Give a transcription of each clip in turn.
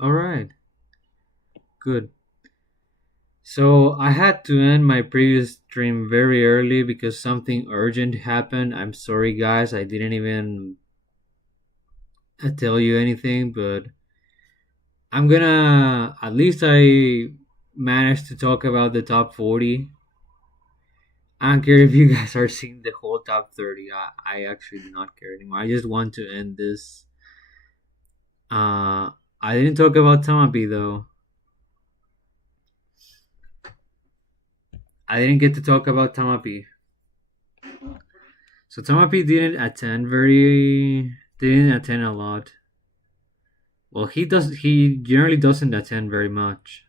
All right, good. So I had to end my previous stream very early because something urgent happened. I'm sorry, guys. I didn't even tell you anything, but I'm gonna. At least I managed to talk about the top 40. I don't care if you guys are seeing the whole top 30. I actually do not care anymore. I just want to end this. I didn't talk about Tamapi though. I didn't get to talk about Tamapi. So Tamapi didn't attend a lot. Well, he generally doesn't attend very much.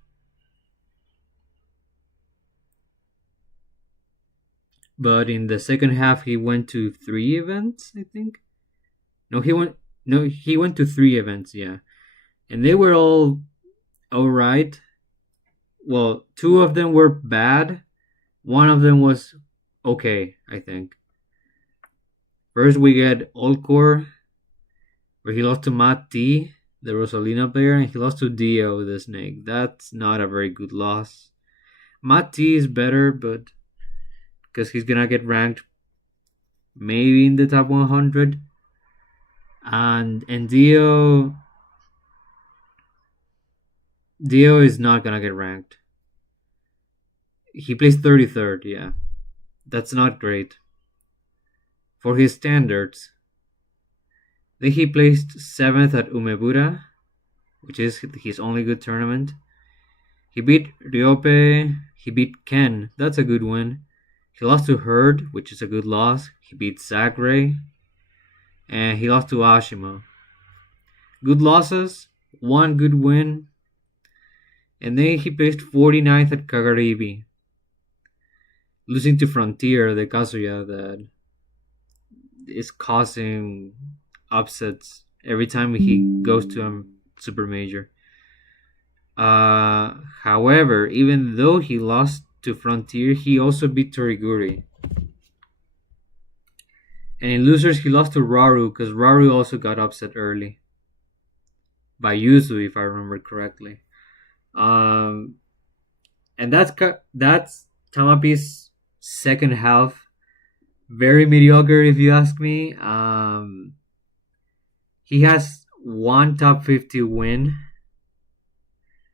But in the second half he went to 3 events, I think. No, he went to 3 events, yeah. And they were all right. Well, 2 of them were bad. One of them was okay, I think. First we get Allcore, where he lost to Matt T, the Rosalina player, and he lost to Dio, the Snake. That's not a very good loss. Matt T is better, but because he's gonna get ranked maybe in the top 100, and Dio is not gonna get ranked. He plays 33rd, yeah. That's not great for his standards. Then he placed 7th at Umebura, which is his only good tournament. He beat Ryope. He beat Ken. That's a good win. He lost to Herd, which is a good loss. He beat Zagray. And he lost to Ashima. Good losses. One good win. And then he placed 49th at Kagaribi. Losing to Frontier, the Kazuya that is causing upsets every time he goes to a super major. However, even though he lost to Frontier, he also beat Toriguri. And in losers, he lost to Raru because Raru also got upset early by Yuzu, if I remember correctly. And that's Tamapi's second half. Very mediocre, if you ask me. He has one top 50 win.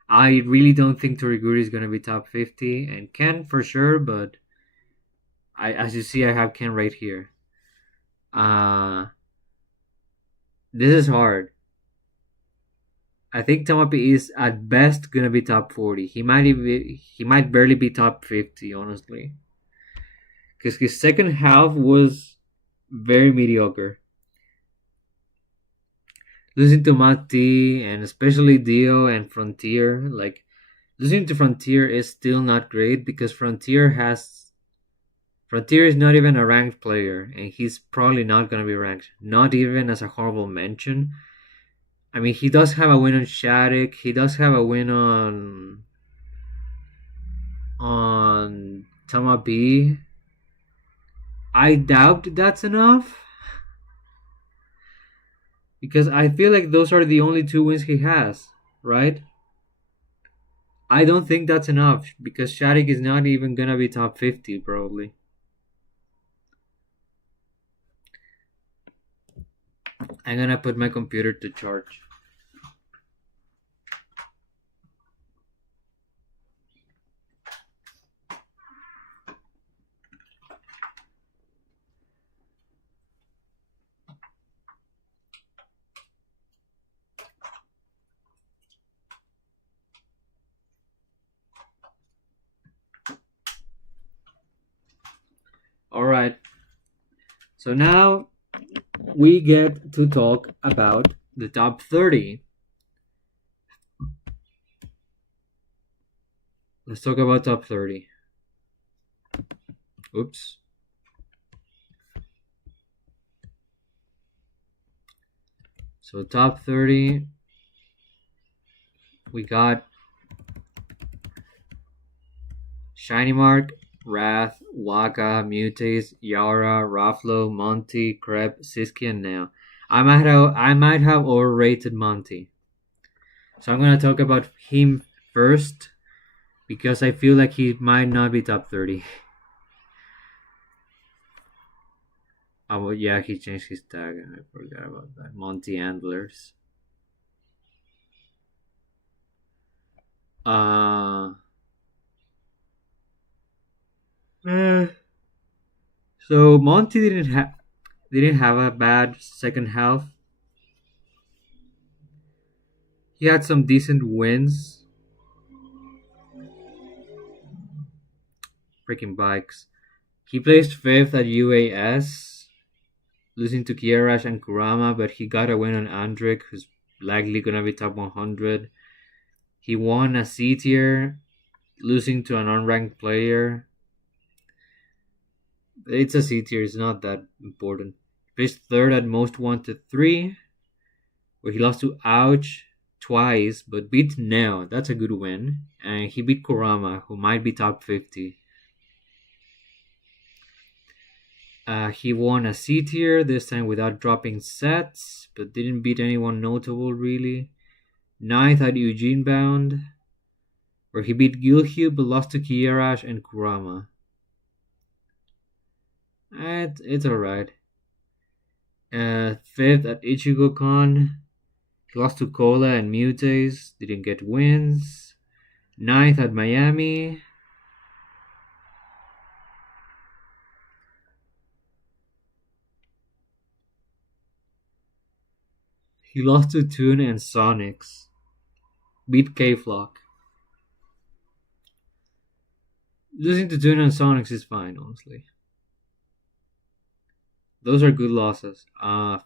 I really don't think Toriguri is going to be top 50, and Ken for sure, but as you see, I have Ken right here. This is hard. I think Tamapi is at best gonna be top 40. He might barely be top 50, honestly, because his second half was very mediocre. Losing to Mati and especially Dio and Frontier, like losing to Frontier is still not great because Frontier is not even a ranked player, and he's probably not gonna be ranked, not even as a horrible mention. I mean, he does have a win on Shattuck. He does have a win on Tama B. I doubt that's enough because I feel like those are the only 2 wins he has, right? I don't think that's enough because Shattuck is not even gonna be top 50 probably. I'm gonna put my computer to charge. All right. So now we get to talk about the top 30. Let's talk about top 30. Oops. So top 30, we got Shiny Mark, Wrath, Waka, Mutates, Yara, Raflo, Monty, Crep, Siski, and now. I might have overrated Monty. So I'm gonna talk about him first because I feel like he might not be top 30. Oh, yeah, he changed his tag. I forgot about that. Monty Antlers. Uh, eh, so Monty didn't have a bad second half. He had some decent wins. Freaking bikes. He placed fifth at UAS, losing to Kiarash and Kurama, but he got a win on Andrik, who's likely gonna be top 100. He won a C tier, losing to an unranked player. It's a C tier, it's not that important. He placed third at most wanted 3, where he lost to Ouch twice, but beat Neo. That's a good win. And he beat Kurama, who might be top 50. He won a C tier, this time without dropping sets, but didn't beat anyone notable really. Ninth at Eugene Bound, where he beat Gilhue but lost to Kiarash and Kurama. It's alright. Fifth at Ichigo-con, he lost to Cola and Mutes, didn't get wins. Ninth at Miami. He lost to Toon and Sonics. Beat K-Flock. Losing to Toon and Sonics is fine, honestly. Those are good losses.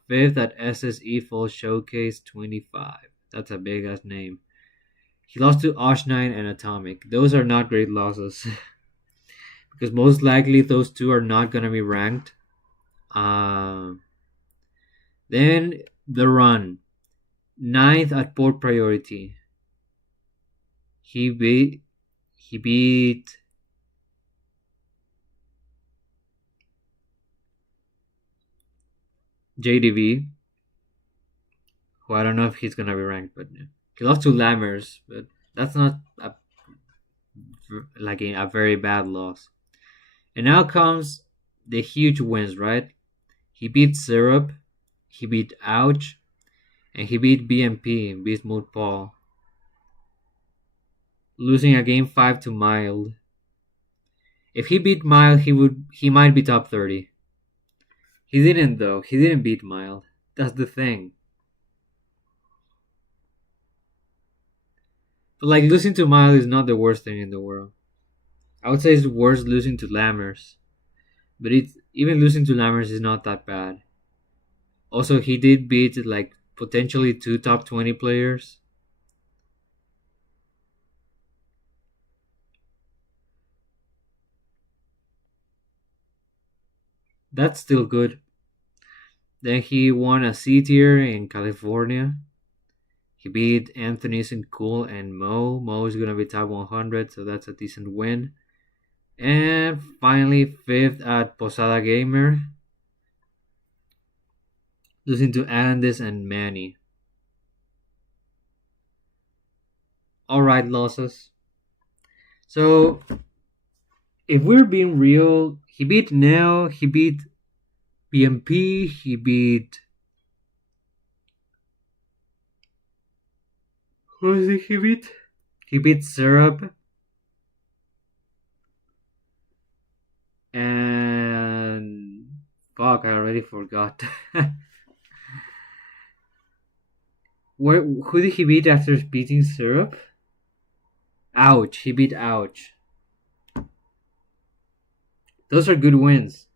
Fifth at SSE Fall Showcase 25. That's a big ass name. He lost to Osh9 and Atomic. Those are not great losses. Because most likely those two are not going to be ranked. Then the run. Ninth at Port Priority. He beat JDV, who I don't know if he's gonna be ranked, but he lost to Lammers, but that's not a very bad loss. And now comes the huge wins, right? He beat Syrup, he beat Ouch, and he beat BMP, Beast Mode Paul, losing a game 5 to Mild. If he beat Mild, he might be top 30. He didn't though. He didn't beat Mild. That's the thing. But like losing to Mild is not the worst thing in the world. I would say it's worse losing to Lammers. But even losing to Lammers is not that bad. Also, he did beat like potentially 2 top 20 players. That's still good. Then he won a C tier in California. He beat Anthony's and Cool and Mo. Mo is gonna be top 100, so that's a decent win. And finally, fifth at Posada Gamer, losing to Andes and Manny. Alright, losses. So, if we're being real, he beat Neo, he beat BMP, he beat. Who did he beat? He beat Syrup. And. Fuck, I already forgot. Who did he beat after beating Syrup? Ouch, he beat Ouch. Those are good wins.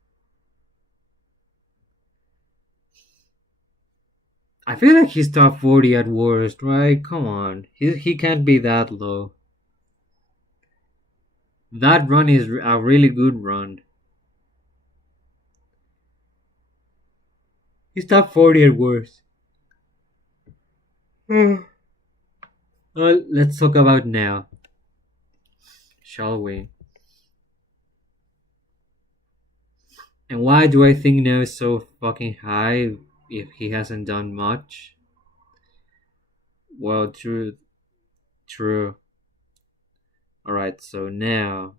I feel like he's top 40 at worst, right? Come on. He can't be that low. That run is a really good run. He's top 40 at worst. Well, let's talk about now. Shall we? And why do I think now is so fucking high if he hasn't done much? Well, truth. True. Alright, so now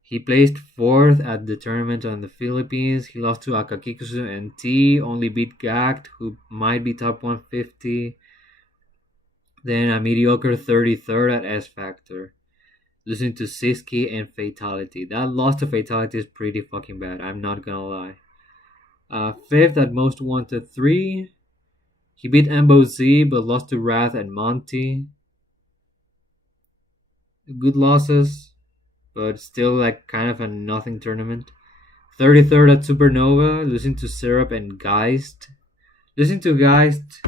he placed fourth at the tournament on the Philippines. He lost to Akakikusu and T, only beat Gact, who might be top 150. Then a mediocre 33rd at S Factor, losing to Siski and Fatality. That loss to Fatality is pretty fucking bad, I'm not gonna lie. Fifth at Most Wanted 3. He beat Embo Z but lost to Wrath and Monty. Good losses, but still like kind of a nothing tournament. 33rd at Supernova, losing to Syrup and Geist. Losing to Geist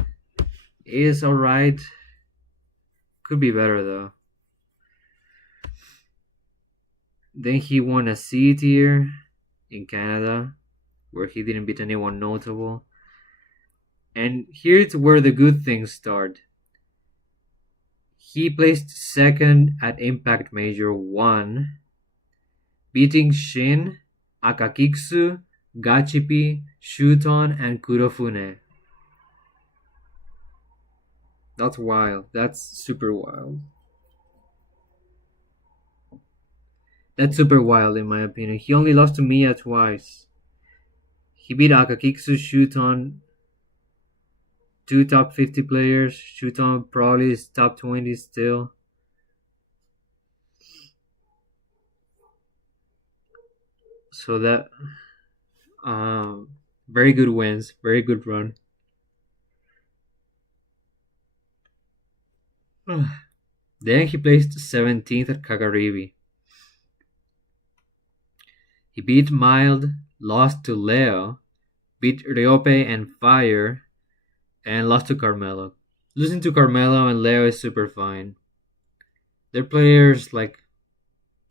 is alright. Could be better though. Then he won a C tier in Canada, where he didn't beat anyone notable. And here's where the good things start. He placed second at Impact Major 1, beating Shin, Akakiksu, Gachipi, Shuton, and Kurofune. That's wild. That's super wild. That's super wild in my opinion. He only lost to Mia twice. He beat Akakiksu, Shuton, two top 50 players. Shuton probably is top 20 still. So that very good wins, very good run. Then he placed 17th at Kagaribi. He beat Mild, lost to Leo, beat Ryope and Fire, and lost to Carmelo. Losing to Carmelo and Leo is super fine. They're players like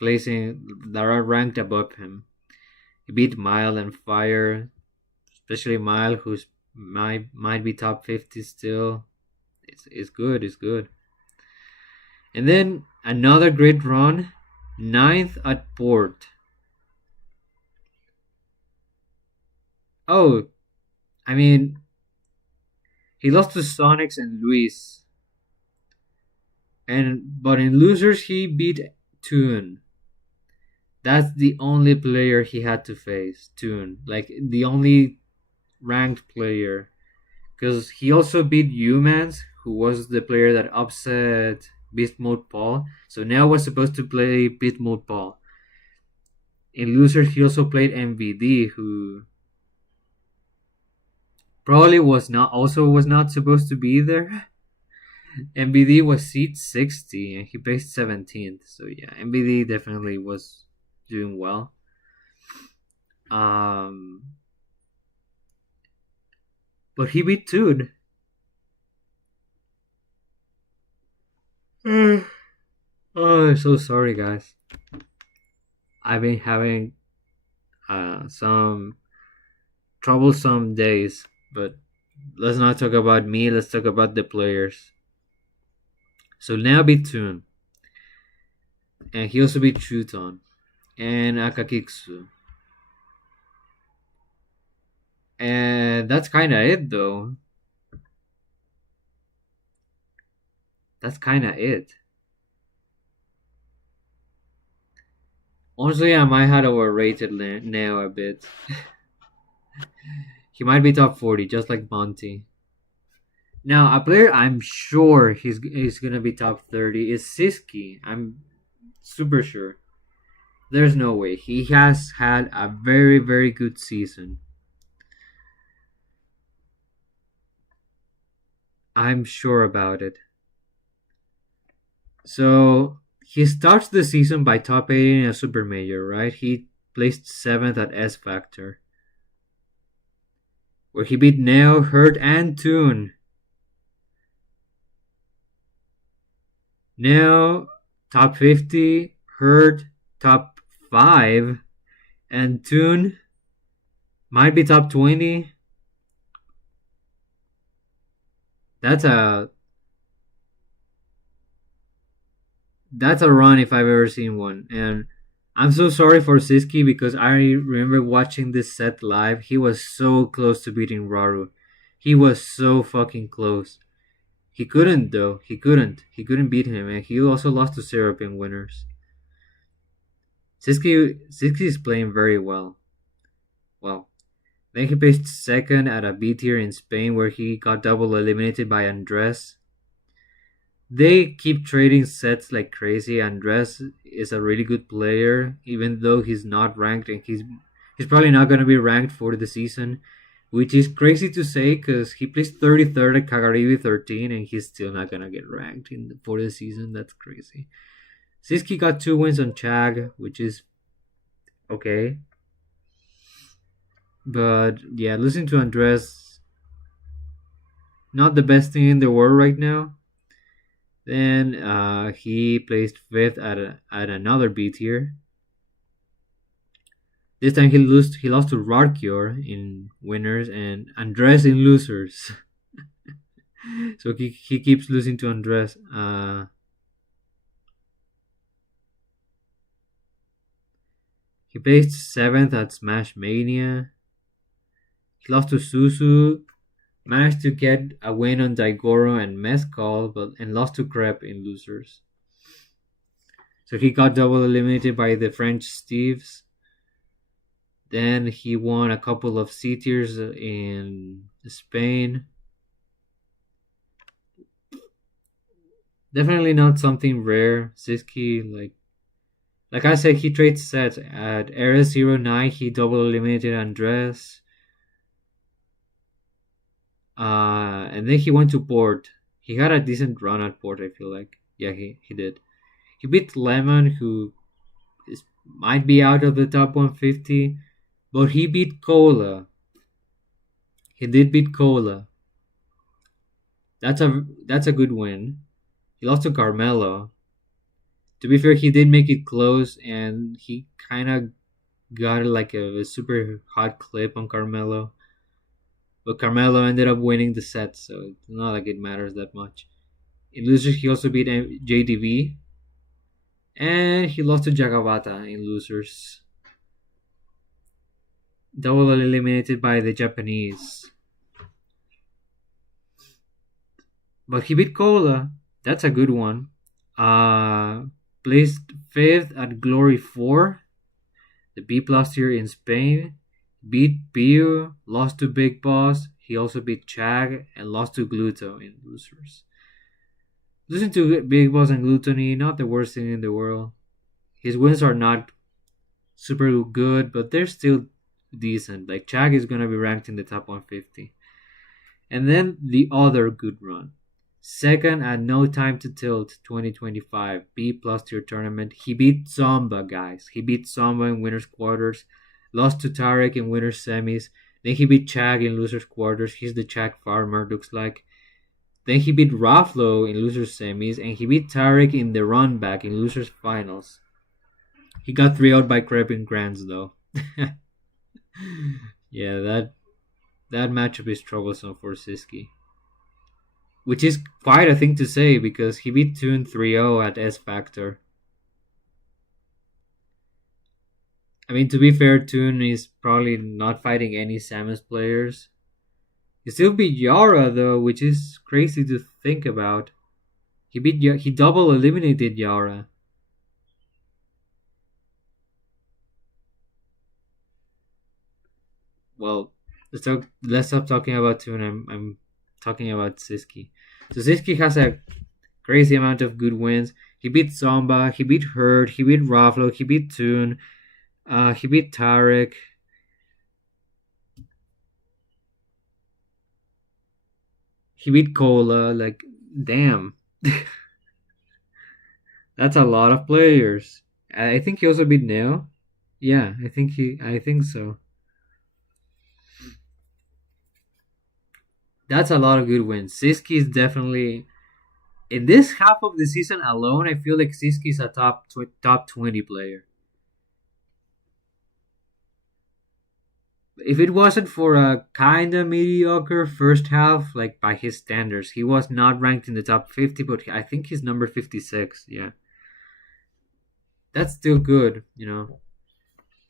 placing that are ranked above him. He beat Mild and Fire, especially Mild, who's might be top 50 still. It's good. It's good. And then another great run, 9th at Port. Oh, I mean, he lost to Sonics and Luis. But in losers he beat Toon. That's the only player he had to face, Toon. Like the only ranked player. Because he also beat Humans, who was the player that upset Beast Mode Paul. So now was supposed to play Beast Mode Paul. In losers he also played MVD, who probably was not supposed to be there. MBD was seat 60 and he placed 17th. So yeah, MBD definitely was doing well. But he beat Toon. Oh, I'm so sorry, guys. I've been having some troublesome days, but let's not talk about me. Let's talk about the players. So now beat Toon. And he also beat Shuton and Akakiksu. And that's kind of it, though. That's kind of it. Honestly, I might have overrated now a bit. He might be top 40, just like Monty. Now, a player I'm sure he's gonna be top 30 is Siski. I'm super sure. There's no way. He has had a very, very good season. I'm sure about it. So he starts the season by top 8 in a super major, right? He placed 7th at S Factor, where he beat Neo, Hurt, and Toon. Neo, top 50, Hurt, top 5, and Toon might be top 20. That's a run if I've ever seen one. And I'm so sorry for Siski because I remember watching this set live. He was so close to beating Raru. He was so fucking close. He couldn't though. He couldn't beat him, and he also lost to Syrup in winners. Siski is playing very well. Well, then he placed second at a B tier in Spain, where he got double eliminated by Andres. They keep trading sets like crazy. Andres is a really good player, even though he's not ranked, and he's probably not going to be ranked for the season, which is crazy to say because he placed 33rd at Kagaribi 13, and he's still not going to get ranked for the season. That's crazy. Siski got 2 wins on Chag, which is okay. But yeah, losing to Andres, not the best thing in the world right now. Then he placed fifth at another B tier. This time he lost to Rarkior in winners and Andres in losers. So he keeps losing to Andres. He placed seventh at Smash Mania. He lost to Susu. Managed to get a win on Daigoro and Mezcal, and lost to Crep in losers. So he got double eliminated by the French Steves. Then he won a couple of C tiers in Spain. Definitely not something rare. Siski, like I said, he trades sets. At Era 09, he double eliminated Andres. And then he went to Port. He had a decent run at Port, I feel like. Yeah, he did. He beat Lemon, who might be out of the top 150, but he beat Cola. He did beat Cola. That's a good win. He lost to Carmelo. To be fair, he did make it close, and he kind of got like a super hot clip on Carmelo. But Carmelo ended up winning the set, so it's not like it matters that much. In losers, he also beat JDV, and he lost to Jagabata in losers. Double eliminated by the Japanese. But he beat Cola. That's a good one. Placed fifth at Glory 4, the B plus tier in Spain. Beat Pio, lost to Big Boss. He also beat Chag and lost to Gluto in losers. Losing to Big Boss and Gluttony, not the worst thing in the world. His wins are not super good, but they're still decent. Like Chag is gonna be ranked in the top 150. And then the other good run. Second at No Time to Tilt 2025 B plus tier tournament. He beat Zomba, guys. He beat Zomba in winners quarters, lost to Tarek in winners semis. Then he beat Chag in losers quarters. He's the Chag farmer, looks like. Then he beat Raflo in losers semis, and he beat Tarek in the run back in losers finals. He got 3 out by Crep in grands though. Yeah, that matchup is troublesome for Siski. Which is quite a thing to say because he beat Toon 3-0 at S Factor. I mean, to be fair, Toon is probably not fighting any Samus players. He still beat Yara though, which is crazy to think about. He double eliminated Yara. Well, let's stop talking about Toon. I'm talking about Siski. So Siski has a crazy amount of good wins. He beat Zomba, he beat Herd, he beat Raflo, he beat Toon, he beat Tarek. He beat Cola. Like, damn. That's a lot of players. I think he also beat Neo. Yeah, I think so. That's a lot of good wins. Siski is definitely in this half of the season alone. I feel like Siski is a top 20 player. If it wasn't for a kind of mediocre first half, like by his standards, he was not ranked in the top 50, but I think he's number 56. Yeah, that's still good, you know.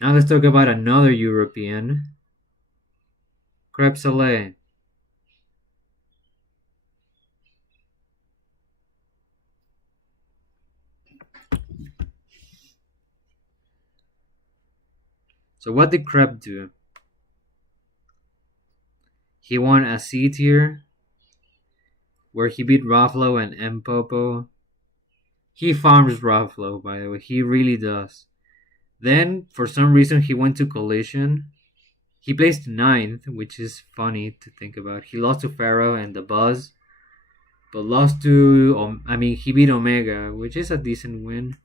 Now let's talk about another European, Crep Saleh. So what did Krep do? He won a C tier where he beat Ruffalo and Mpopo. He farms Ruffalo, by the way. He really does. Then, for some reason, he went to Collision. He placed ninth, which is funny to think about. He lost to Pharaoh and the Buzz, but lost to he beat Omega, which is a decent win.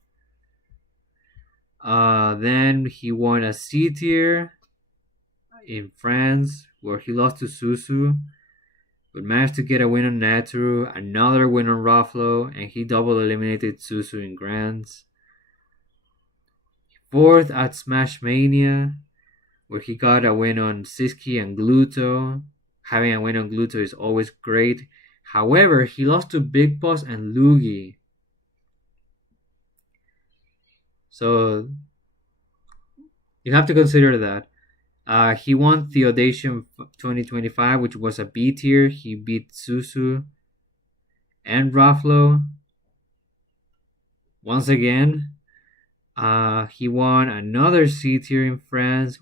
Then he won a C tier in France, where he lost to Susu, but managed to get a win on Naturu, another win on Ruffalo, and he double eliminated Susu in Grands. Fourth at Smash Mania, where he got a win on Siski and Gluto. Having a win on Gluto is always great. However, he lost to Big Boss and Lugi. So you have to consider that. He won the Audacian 2025, which was a B tier. He beat Susu and Ruffalo. Once again, he won another C tier in France,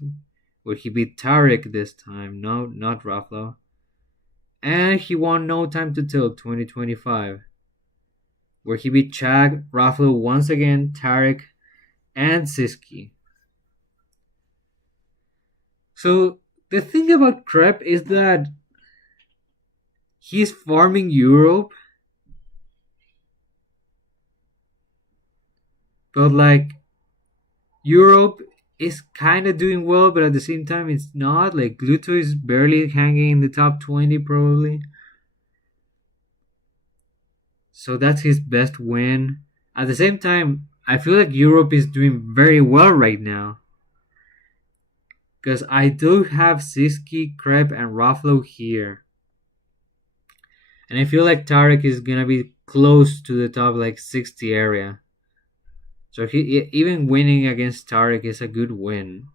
where he beat Tarek this time. No, not Ruffalo. And he won No Time to Tilt 2025, where he beat Chag, Ruffalo once again, Tarek, and Siski. So the thing about Krep is that he's farming Europe, but like Europe is kind of doing well, but at the same time it's not. Like Gluto is barely hanging in the top 20 probably. So that's his best win. At the same time, I feel like Europe is doing very well right now. Because I do have Siski, Krep, and Ruffalo here. And I feel like Tarek is gonna be close to the top like 60 area. So even winning against Tarek is a good win.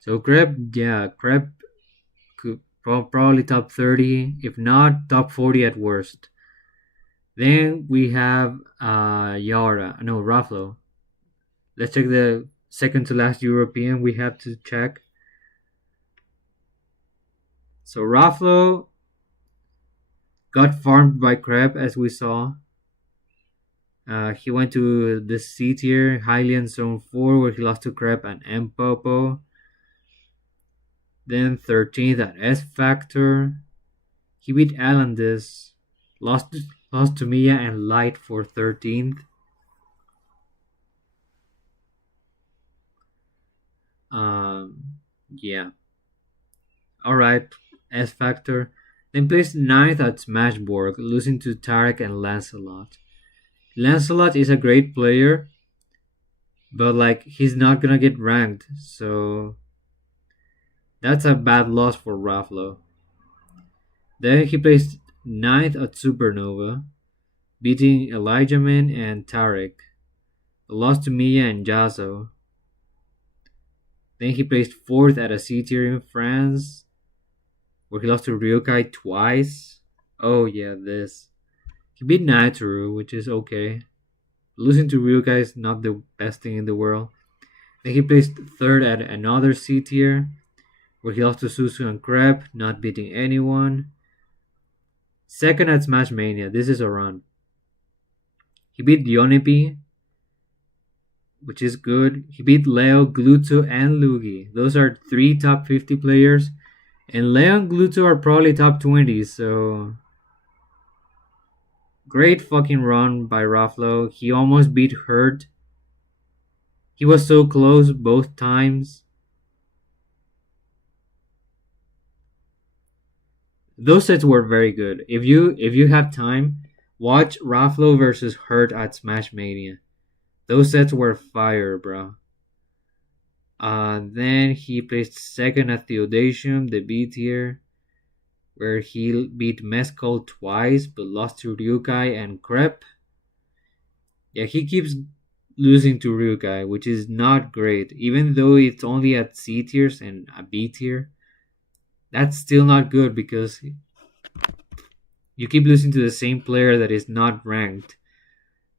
So Krep could probably top 30, if not top 40 at worst. Then we have Ruffalo. Let's check the second to last European we have to check. So Ruffalo got farmed by Krep, as we saw. He went to the C tier, Hylian Zone 4, where he lost to Krep and Mpopo. Then 13th at S Factor. He beat Alandis, lost to Mia and Light for 13th. Yeah. Alright, S Factor. Then placed 9th at Smashboard, losing to Tarek and Lancelot. Lancelot is a great player, but like he's not gonna get ranked, so that's a bad loss for Ruffalo. Then he placed 9th at Supernova, beating Elijah Man and Tarek. Lost to Mia and Jazo. Then he placed 4th at a C tier in France, where he lost to Ryokai twice. Oh yeah, this. He beat Naturu, which is okay. Losing to Ryokai is not the best thing in the world. Then he placed 3rd at another C tier, where he lost to Susu and Krep, not beating anyone. 2nd at Smash Mania. This is a run. He beat Yonipi, which is good. He beat Leo, Gluto, and Lugi. Those are 3 top 50 players. And Leo and Gluto are probably top 20, so great fucking run by Ruffalo. He almost beat Hurt. He was so close both times. Those sets were very good. If you have time, watch Ruffalo versus Hurt at Smash Mania. Those sets were fire, bro. Then he placed 2nd at the Audacium, the B tier, where he beat Mescal twice but lost to Ryukai and Krep. Yeah, he keeps losing to Ryukai, which is not great. Even though it's only at C tiers and a B tier, that's still not good because You keep losing to the same player that is not ranked.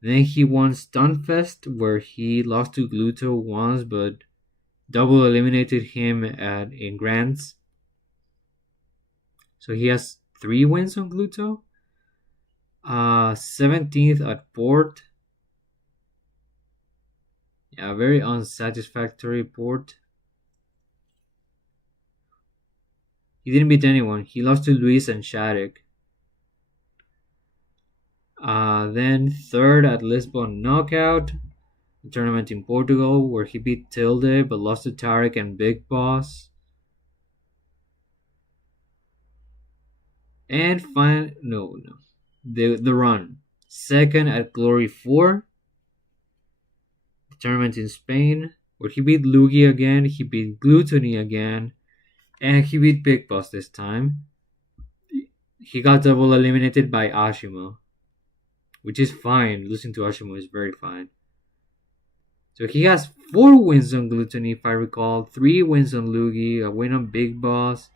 Then he won Stunfest, where he lost to Gluto once, but double eliminated him in Grants. So he has 3 wins on Gluto. 17th at Port. Yeah, very unsatisfactory Port. He didn't beat anyone. He lost to Luis and Shattuck. Then third at Lisbon Knockout, a tournament in Portugal where he beat Tilde but lost to Tarek and Big Boss. And the run. Second at Glory 4, the tournament in Spain where he beat Lugi again, he beat Gluttony again, and he beat Big Boss this time. He got double eliminated by Ashimo, which is fine. Losing to Ashimo is very fine. So he has 4 wins on Gluttony, if I recall, 3 wins on Lugi, a win on Big Boss.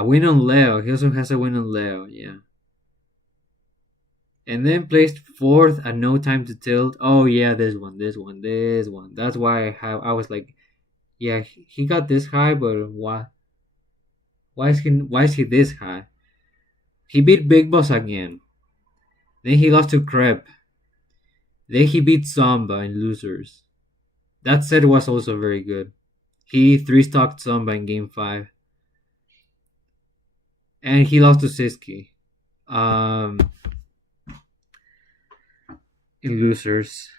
Win on Leo. He also has a win on Leo, yeah. And then placed fourth at No Time to Tilt. Oh yeah, this one. That's why I was like, yeah, he got this high, but why? Why is he this high? He beat Big Boss again. Then he lost to Crep. Then he beat Samba in losers. That set was also very good. He 3-stocked Samba in game 5. And he lost to Siski. In losers.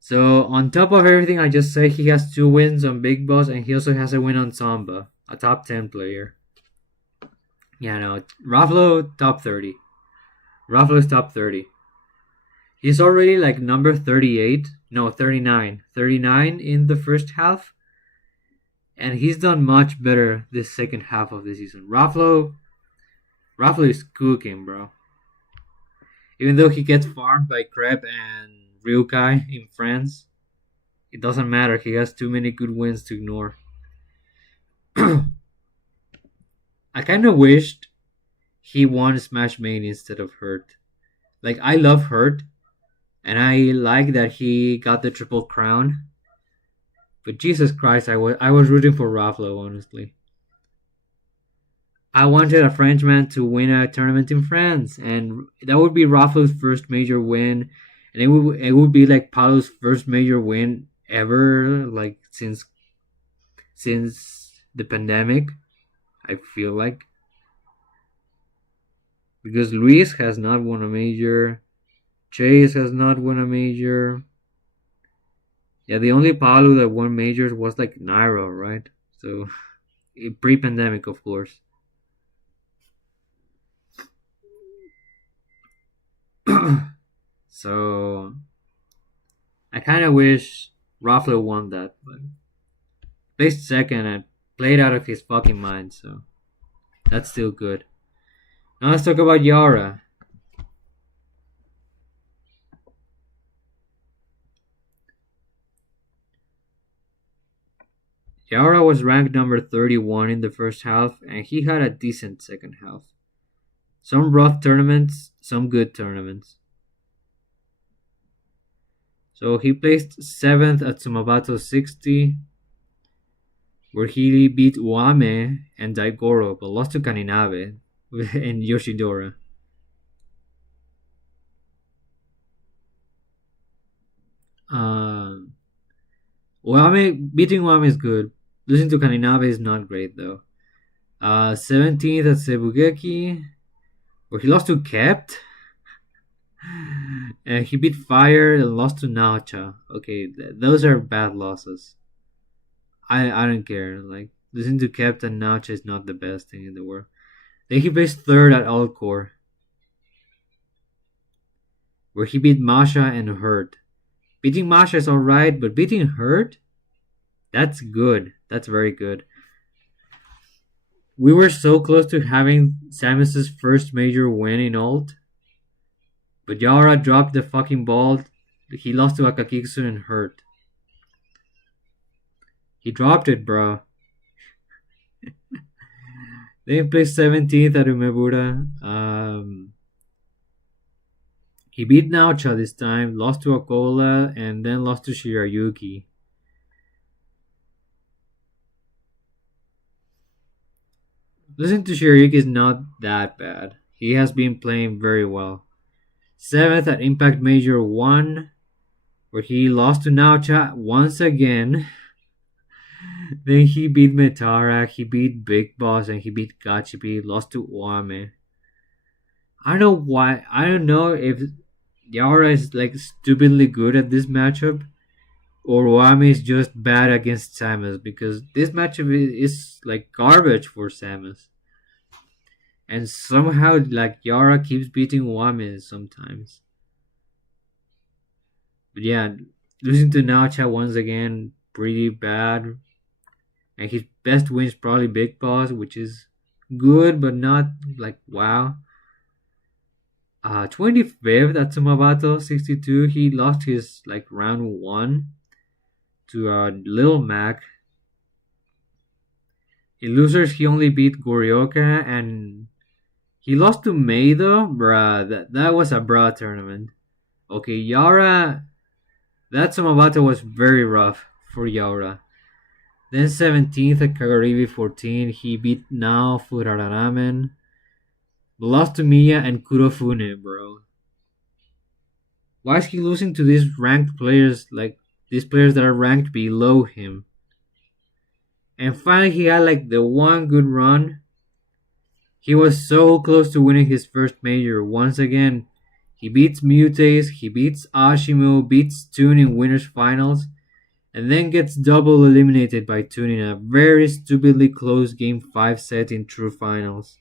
So on top of everything I just said, he has 2 wins on Big Boss and he also has a win on Samba, a top 10 player. Yeah, no, Raflo top 30. Raflo's top 30. He's already like number 38, no 39, 39 in the first half, and he's done much better this second half of the season. Raflo is cooking, bro. Even though he gets farmed by Kreb and Ryukai in France, it doesn't matter. He has too many good wins to ignore. I kind of wished he won Smash Main instead of Hurt. Like, I love Hurt, and I like that he got the Triple Crown. But Jesus Christ, I was rooting for Raflo, honestly. I wanted a Frenchman to win a tournament in France, and that would be Raflo's first major win, and it would be like Paulo's first major win ever, like since the pandemic. I feel like, because Luis has not won a major, Chase has not won a major. Yeah, the only Paulo that won majors was like Nairo, right? So pre-pandemic, of course. So I kind of wish Raflo won that, but placed second and played out of his fucking mind, so that's still good. Now let's talk about Yara. Yara was ranked number 31 in the first half, and he had a decent second half. Some rough tournaments, some good tournaments. So he placed 7th at Sumabato 60, where he beat Uame and Daigoro, but lost to Kaninabe and Yoshidora. Beating Uame is good. Losing to Kaninabe is not great though. 17th at Sebugeki, where he lost to Kept. And he beat Fire and lost to Nacha. Okay, those are bad losses. I don't care. Like, losing to Kept and Nacha is not the best thing in the world. Then he placed 3rd at Alcor, where he beat Masha and Hurt. Beating Masha is alright, but beating Hurt? That's good. That's very good. We were so close to having Samus's first major win in Alt, but Yara dropped the fucking ball. He lost to Akakitsu and Hurt. He dropped it, bro. Then he placed 17th at Umebura. He beat Naocha this time, lost to Akola, and then lost to Shirayuki. Losing to Shirayuki is not that bad. He has been playing very well. 7th at Impact Major 1, where he lost to Naocha once again. Then he beat Metara, he beat Big Boss, and he beat Gachibi, lost to Oame. I don't know why. I don't know if Yaura is like stupidly good at this matchup or Oame is just bad against Samus because this matchup is like garbage for Samus. And somehow like Yara keeps beating Oame sometimes. But yeah, losing to Nacha once again, pretty bad. And his best win is probably Big Boss, which is good but not like wow. 25th at Sumabato 62, he lost his like round 1 to Lil Mac. In losers, he only beat Goryoka and he lost to May though. Bruh, that was a bruh tournament. Okay, Yara, that Sumabato was very rough for Yara. Then 17th at Kagaribi 14, he beat Nao Furararamen. Lost to Miya and Kurofune, bro. Why is he losing to these ranked players, like these players that are ranked below him? And finally, he had like the one good run. He was so close to winning his first major once again. He beats Mutates, he beats Ashimo, beats Toon in winners finals, and then gets double eliminated by Toon in a very stupidly close game 5 set in true finals.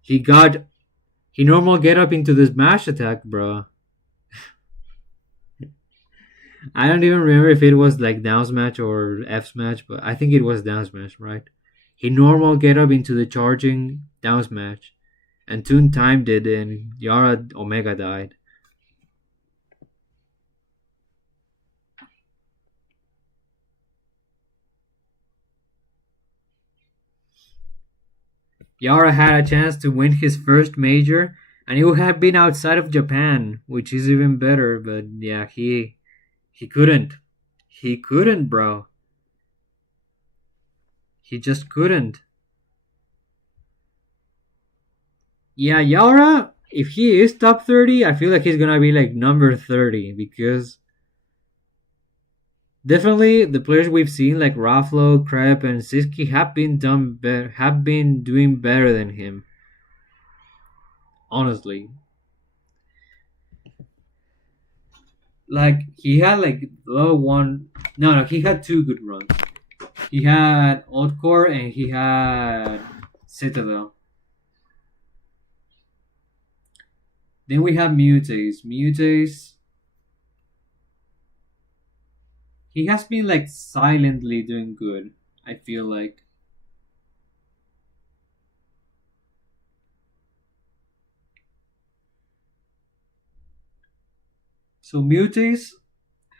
He normal get up into this mash attack, bro. I don't even remember if it was like down smash or F smash, but I think it was down smash, right? He normal get up into the charging down smash, and Toon timed it, and Yara Omega died. Yara had a chance to win his first major, and he would have been outside of Japan, which is even better. But yeah, he couldn't. He couldn't, bro. He just couldn't. Yeah, Yara, if he is top 30, I feel like he's gonna be like number 30 because definitely the players we've seen like Raflo, Krep, and Siski have been doing better than him. Honestly, like he had like the one. No, he had two good runs. He had Old Core and he had Citadel. Then we have Mutates. Mutates, he has been like silently doing good. I feel like. So Mutates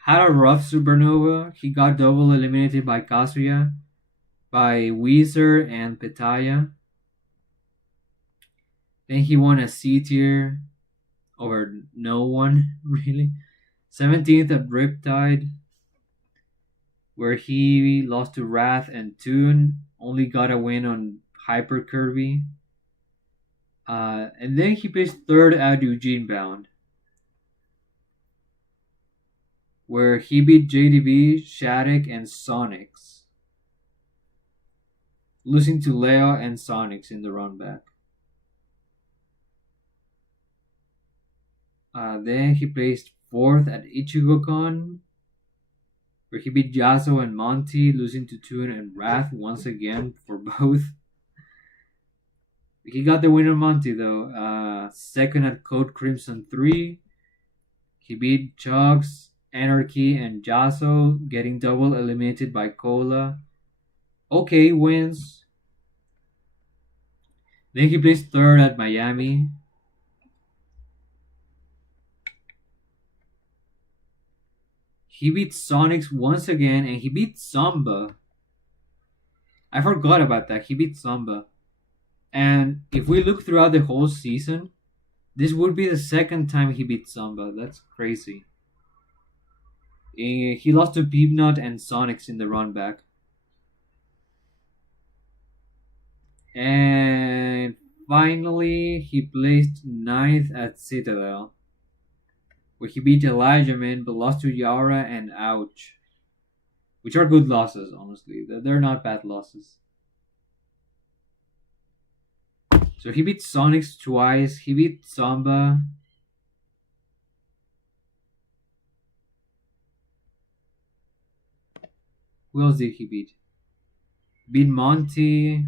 had a rough supernova. He got double eliminated by Kazuya, by Weezer and Petaya. Then he won a C tier over no one, really. 17th at Riptide, where he lost to Wrath and Toon. Only got a win on Hyper Kirby. And then he placed third at Eugene Bound, where he beat JDB, Shattuck, and Sonics, losing to Leo and Sonics in the run back. Then he placed fourth at Ichigo-Con, where he beat Yasuo and Monty, losing to Toon and Wrath once again for both. He got the win on Monty though. Second at Code Crimson 3. He beat Chugs, Anarchy, and Yasuo, getting double eliminated by Cola. Okay, wins. Then he placed third at Miami. He beat Sonics once again, and he beat Samba. I forgot about that. He beat Samba. And if we look throughout the whole season, this would be the second time he beat Samba. That's crazy. He lost to Peanut and Sonics in the run back. And finally, he placed ninth at Citadel, where he beat Elijah Man but lost to Yara and Ouch, which are good losses, honestly. They're not bad losses. So he beat Sonics twice, he beat Samba. Who else did he beat? Beat Monty.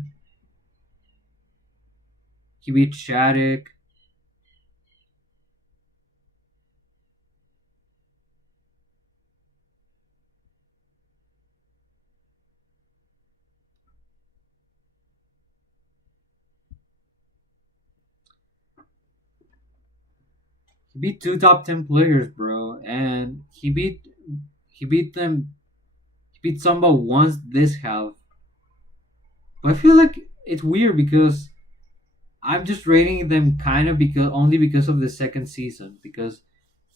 He beat Shattuck. He beat two top 10 players, bro, and he beat them. He beat Samba once this half. But I feel like it's weird because I'm just rating them kind of because only because of the second season, because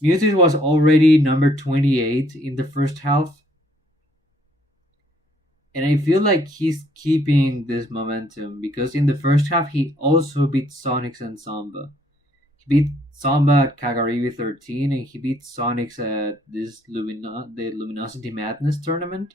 Muted was already number 28 in the first half. And I feel like he's keeping this momentum because in the first half he also beat Sonics and Samba. He beat Samba at Kagaribi 13 and he beat Sonics at the Luminosity Madness tournament.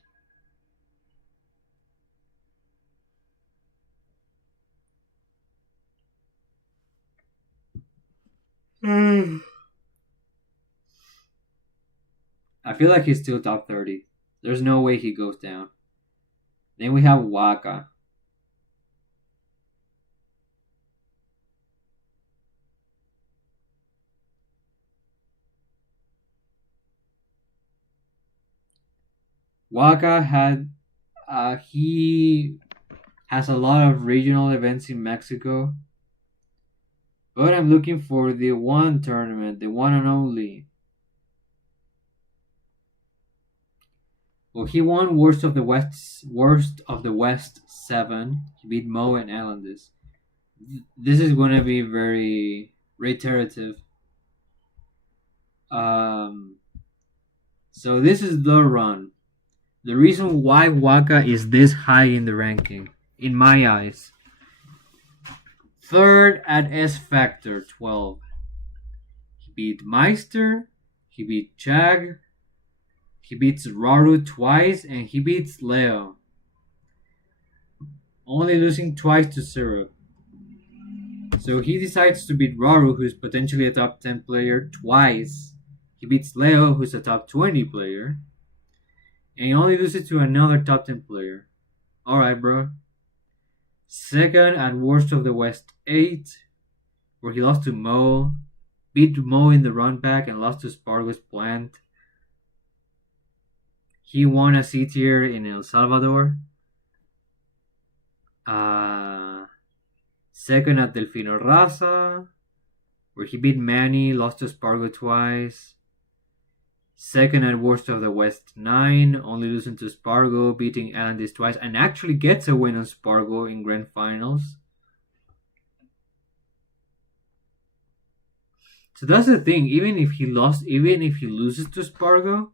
I feel like he's still top 30. There's no way he goes down. Then we have Waka. Waka had he has a lot of regional events in Mexico, but I'm looking for the one tournament, the one and only. Well, he won Worst of the West 7. He beat Mo and Elandis. This is going to be very reiterative. So this is the run. The reason why Waka is this high in the ranking, in my eyes. Third at S Factor 12. He beat Meister, he beat Chag, he beats Raru twice, and he beats Leo. Only losing twice to Syrup. So he decides to beat Raru, who's potentially a top 10 player, twice. He beats Leo, who's a top 20 player. And he only loses to another top 10 player. Alright, bro. Second at Worst of the West 8, where he lost to Mo, beat Mo in the run back, and lost to Spargos Plant. He won a C tier in El Salvador. Second at Delfino Raza, where he beat Manny, lost to Spargo twice. Second at Worst of the West 9, only losing to Spargo, beating Alandis twice, and actually gets a win on Spargo in Grand Finals. So that's the thing. Even if he loses to Spargo,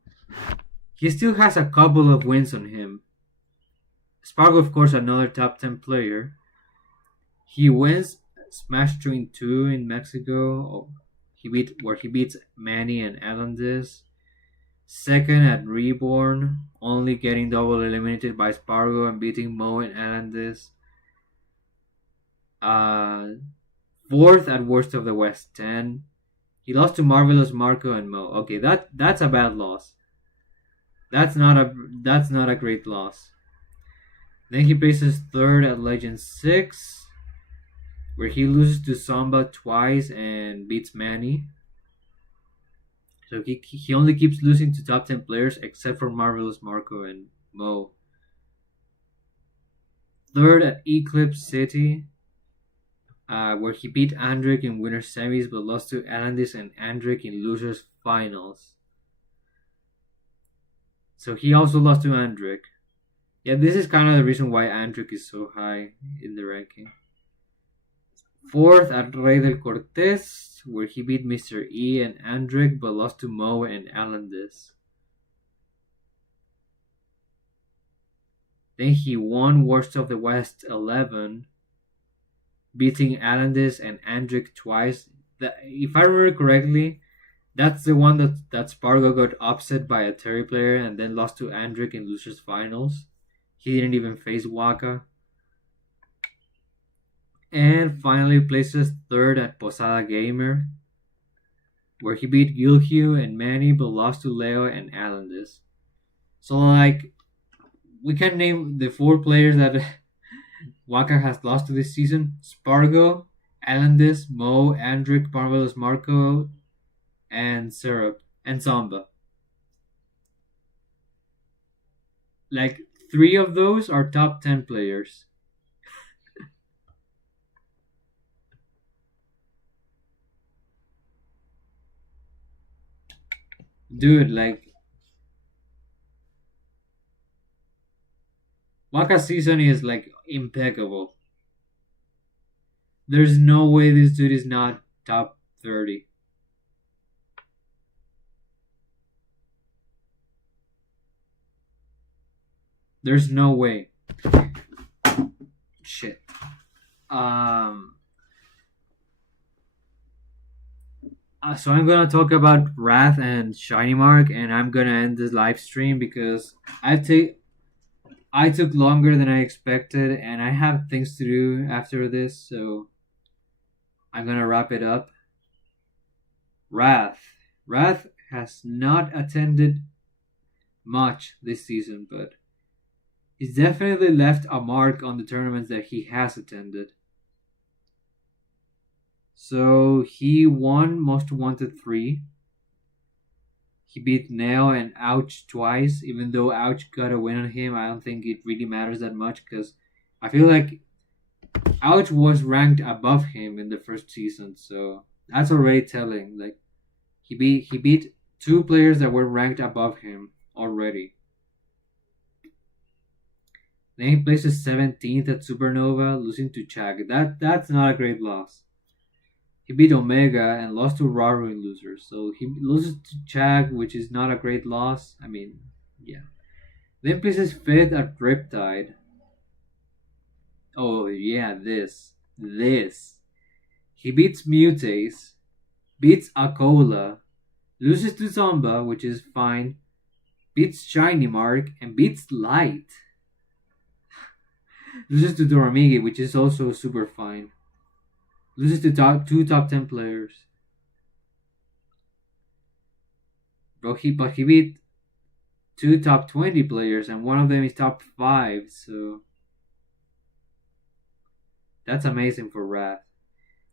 he still has a couple of wins on him. Spargo, of course, another top 10 player. He wins Smash Train 2 in Mexico. He beats Manny and Alandis. Second at Reborn, only getting double eliminated by Spargo and beating Mo and Alandis. Fourth at Worst of the West 10. He lost to Marvelous Marco and Mo. Okay, that's a bad loss. That's not a great loss. Then he places third at Legend 6, where he loses to Samba twice and beats Manny. So he only keeps losing to top 10 players except for Marvelous Marco and Mo. Third at Eclipse City, where he beat Andrick in winner semis but lost to Alandis and Andrick in losers finals. So he also lost to Andric. Yeah, this is kind of the reason why Andric is so high in the ranking. Fourth at Rey del Cortez, where he beat Mr. E and Andric, but lost to Mo and Alandis. Then he won Worst of the West 11, beating Alandis and Andric twice. If I remember correctly, that's the one that Spargo got upset by a Terry player and then lost to Andric in losers finals. He didn't even face Waka. And finally places third at Posada Gamer, where he beat Gilhue and Manny but lost to Leo and Alandis. So like we can name the four players that Waka has lost to this season: Spargo, Alandis, Mo, Andric, Marvelous Marco, and Syrup and Zamba. Like three of those are top 10 players. Dude, like Waka's season is like impeccable. There's no way this dude is not top 30. There's no way. Shit. Um so I'm gonna talk about Wrath and Shiny Mark, and I'm gonna end this live stream because I took longer than I expected, and I have things to do after this, so I'm gonna wrap it up. Wrath. Wrath has not attended much this season, but he's definitely left a mark on the tournaments that he has attended. So he won Most Wanted 3. He beat Neo and Ouch twice, even though Ouch got a win on him. I don't think it really matters that much because I feel like Ouch was ranked above him in the first season, so that's already telling. Like he beat two players that were ranked above him already. Then he places 17th at Supernova, losing to Chag. That's not a great loss. He beat Omega and lost to Raru in losers. So he loses to Chag, which is not a great loss. I mean, yeah. Then places 5th at Riptide. Oh yeah, this. He beats Mutace, beats Akola, loses to Zomba, which is fine, beats Shiny Mark, and beats Light. Loses to Doramigi, which is also super fine. Loses to two top 10 players. But he beat two top 20 players, and one of them is top 5, so that's amazing for Wrath.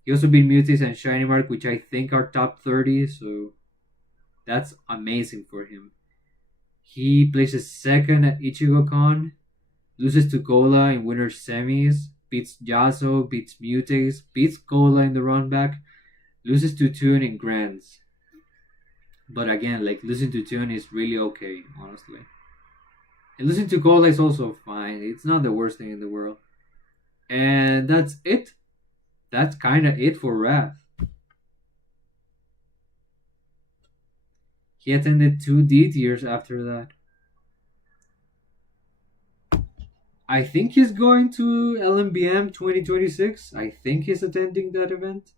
He also beat Mutis and Shiny Mark, which I think are top 30, so that's amazing for him. He places second at Ichigo-Con, loses to Cola in winner's semis, beats Yasuo, beats Mutis, beats Cola in the run back, loses to Toon in Grands. But again, like losing to Toon is really okay, honestly. And losing to Cola is also fine. It's not the worst thing in the world. And that's it. That's kind of it for Wrath. He attended 2 D tiers after that. I think he's going to LMBM 2026. I think he's attending that event,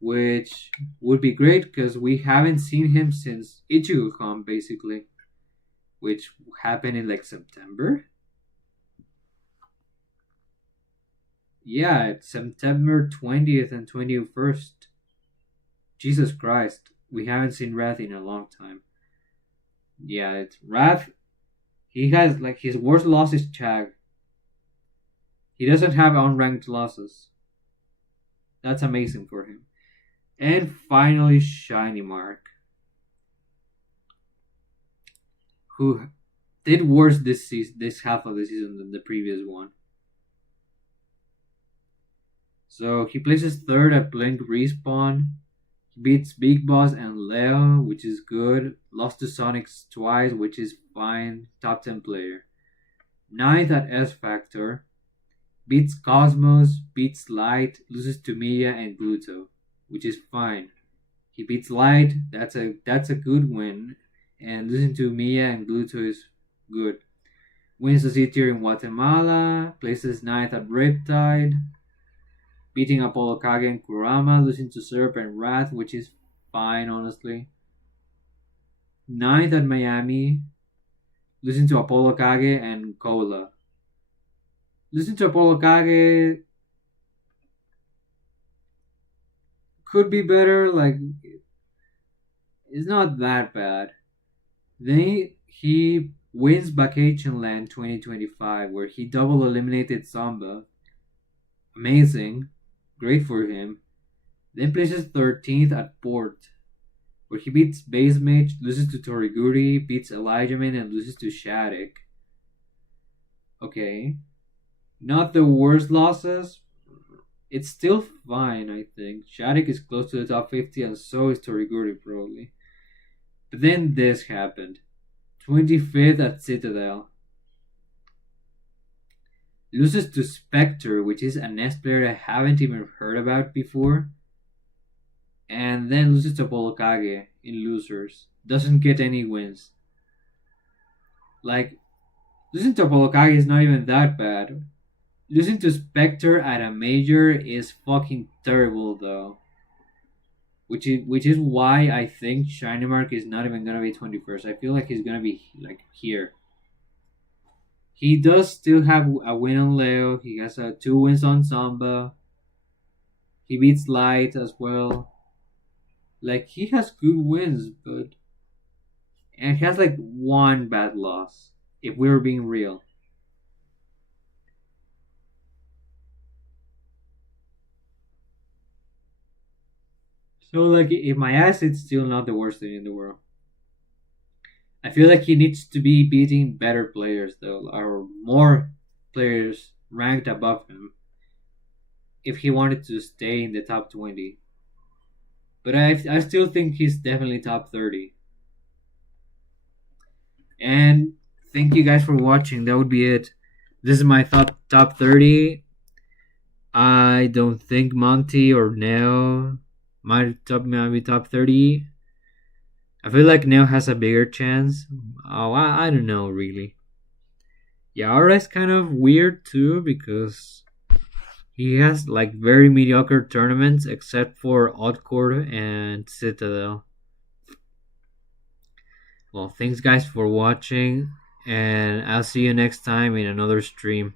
which would be great because we haven't seen him since Ichigo-Con, basically, which happened in like September. Yeah, it's September 20th and 21st. Jesus Christ, we haven't seen Wrath in a long time. Yeah, it's Wrath. He has like his worst loss is Chag. He doesn't have unranked losses. That's amazing for him. And finally, Shiny Mark, who did worse this half of the season than the previous one. So he places third at Blink Respawn. He Beats Big Boss and Leo, which is good. Lost to Sonics twice, which is fine. Top 10 player. Ninth at S Factor. Beats Cosmos, beats Light, loses to Mia and Gluto, which is fine. He beats Light, that's a good win. And losing to Mia and Gluto is good. Wins the C tier in Guatemala, places ninth at Riptide, beating Apollo Kage and Kurama, losing to Serp and Wrath, which is fine, honestly. Ninth at Miami, losing to Apollo Kage and Cola. Losing to Apollo Kage could be better, like, it's not that bad. Then he wins Vacation Land 2025, where he double eliminated Samba. Amazing. Great for him. Then places 13th at Port, where he beats Base Mage, loses to Toriguri, beats Elijahman, and loses to Shattuck. Okay. Not the worst losses. It's still fine, I think. Shattuck is close to the top 50, and so is Toriguri, probably. But then this happened. 25th at Citadel. Loses to Spectre, which is a Nest player I haven't even heard about before. And then loses to Polokage in losers. Doesn't get any wins. Like, losing to Polokage is not even that bad. Losing to Spectre at a major is fucking terrible, though. Which is why I think Shiny Mark is not even gonna be 21st. I feel like he's gonna be like here. He does still have a win on Leo. He has 2 wins on Samba. He beats Light as well. Like, he has good wins, but and he has like one bad loss. If we were being real. So like, in my eyes, it's still not the worst thing in the world. I feel like he needs to be beating better players though, or more players ranked above him, if he wanted to stay in the top 20. But I still think he's definitely top 30. And thank you guys for watching. That would be it. This is my top 30. I don't think Monty or Neo might be top 30. I feel like Neo has a bigger chance. Oh, I don't know really. Yeah, Aura's kind of weird too because he has like very mediocre tournaments except for Oddcore and Citadel. Well, thanks guys for watching, and I'll see you next time in another stream.